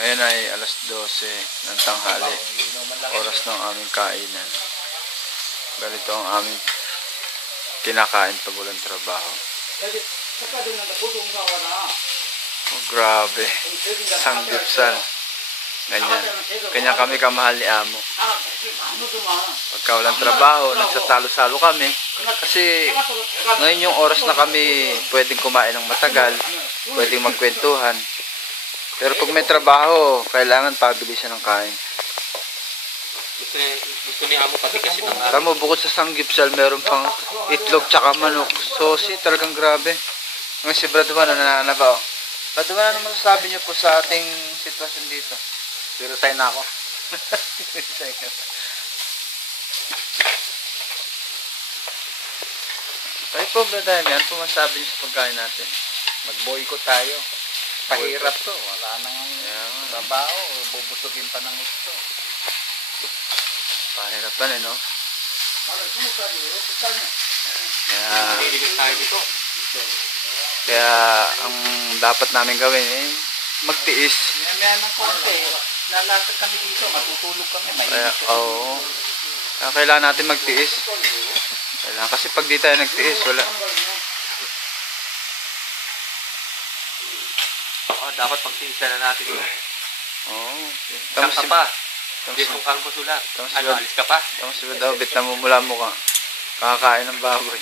Ngayon ay alas 12 ng tanghali. Oras ng aming kainan. Ganito ang aming kinakain pag walang trabaho. Oh, grabe. Sanggipsal. Ganyan. Kanya kami kamahal ni Amo. Pagka walang trabaho, nagsasalo-salo kami. Kasi ngayon yung oras na kami pwedeng kumain ng matagal, pwedeng magkwentuhan. Pero pag may trabaho, kailangan pabilisan ng kain. Gusto ni Amo pati kasi ng Tamo, bukod sa sanggipsal, meron pang itlog tsaka manok. Sosi, talagang grabe. Ngayon si Brad Juan, nananaba oh. Brad Juan, ano masasabi niyo po sa ating sitwasyon dito? resign na ako. Ay po, Brad Juan, ano po masasabi niyo sa pagkain natin? Mag-boycott tayo. Pahirap to. Wala nang trabaho. Bubusugin pa ng gusto. Pahirapan no? Kaya ang dapat namin gawin magtiis. May ng konti. Lalasag kami dito. Matutulog kami. Oo. Kailangan natin magtiis. Kailangan, kasi pag di tayo nagtiis, wala. Dapat pagtiisan na natin. Tama ka pa. Dito kang kusula. Alis ka pa. Tama si Badawbit, namumula mo ka. Kakakain ng baboy.